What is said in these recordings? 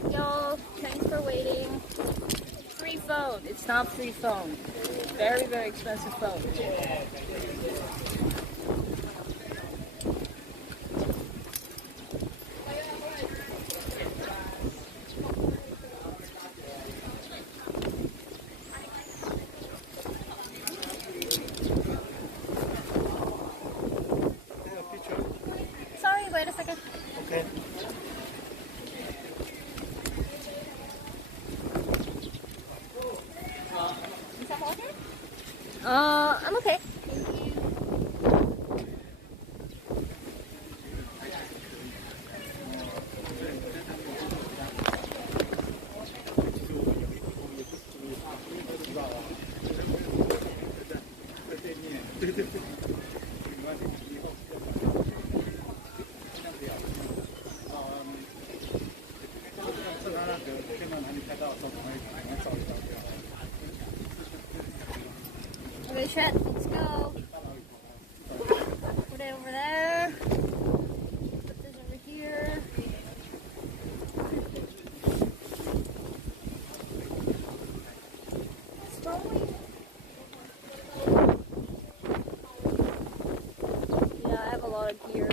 back, y'all. Thanks for waiting. Free phone. It's not free phone. Very, very expensive phone. Sorry, wait a second. Okay. I'm okay. Okay, Chet, let's go. Put it over there. Put this over here. Slowly. Yeah, I have a lot of gear.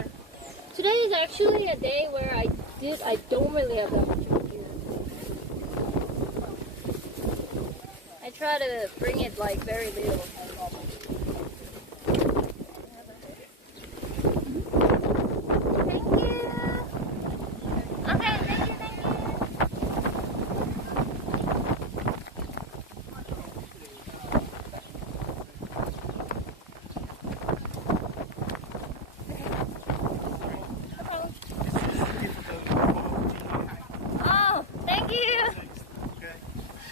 Today is actually a day where I don't really have that much of gear. I try to bring it like very little.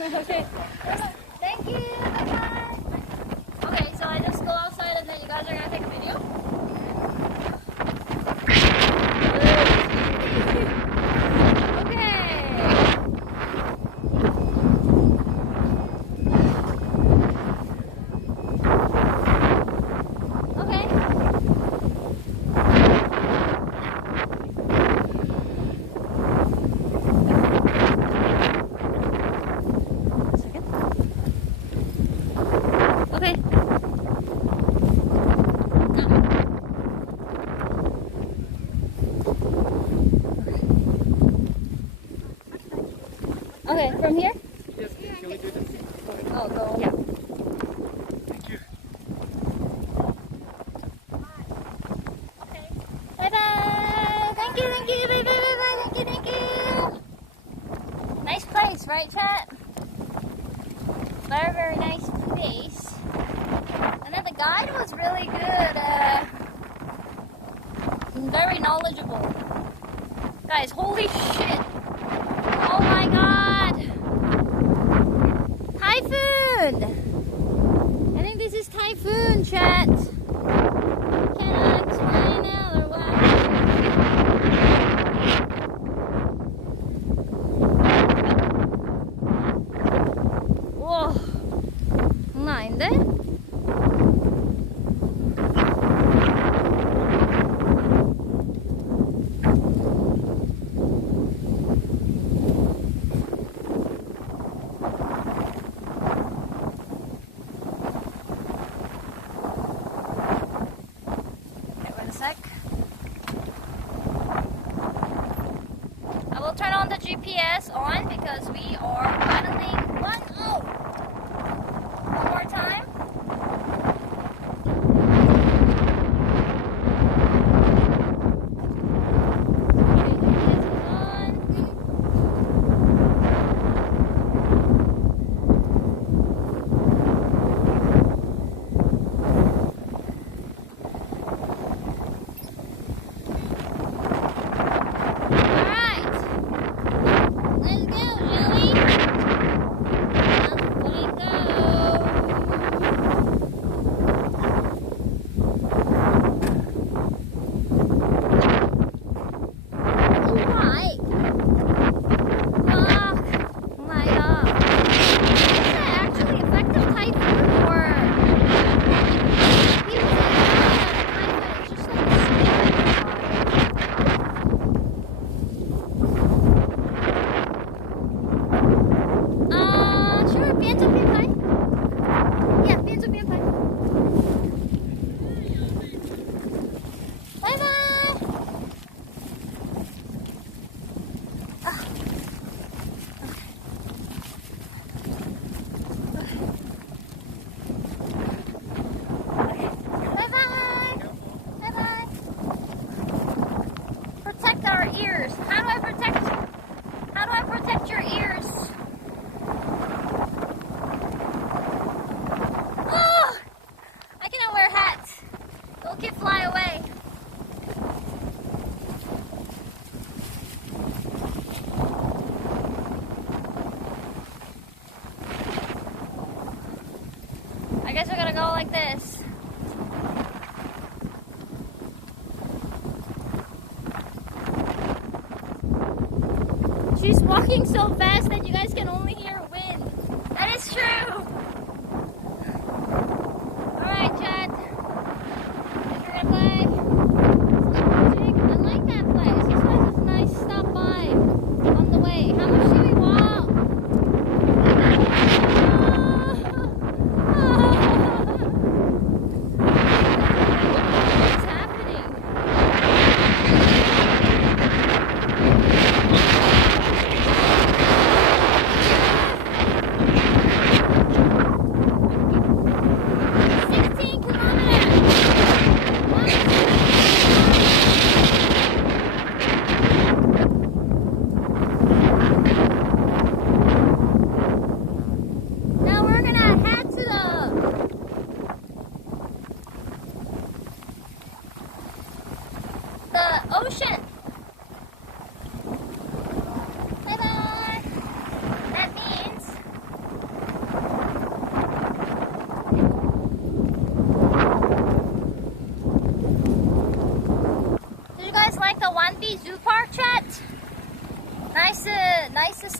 Okay. Thank you. Bye-bye. Okay, so I just go outside and then you guys are going to take a video? Okay, from here? Yes, can we do this? Oh, go. Yeah. Thank you. Okay. Bye-bye. Thank you, bye-bye, thank you. Nice place, right, chat? Very, very nice place. And then the guide was really good. Very knowledgeable. Guys, holy shit. Oh my god! Typhoon! I think this is typhoon, chat. Cannot explain otherwise. Whoa! 장난 아닌데? I will turn on the GPS on because we are paddling one more time. Let's go, Joey. guess we're gonna go like this. She's walking so fast that you guys can only hear wind. That is true. Alright, Chad. Guess we're gonna play some music. I like that place. This place is a nice stop by on the way. How much do we walk? What's happening? Ocean. Bye bye. That means did you guys like the One Bee Zoo Park, chat? Nice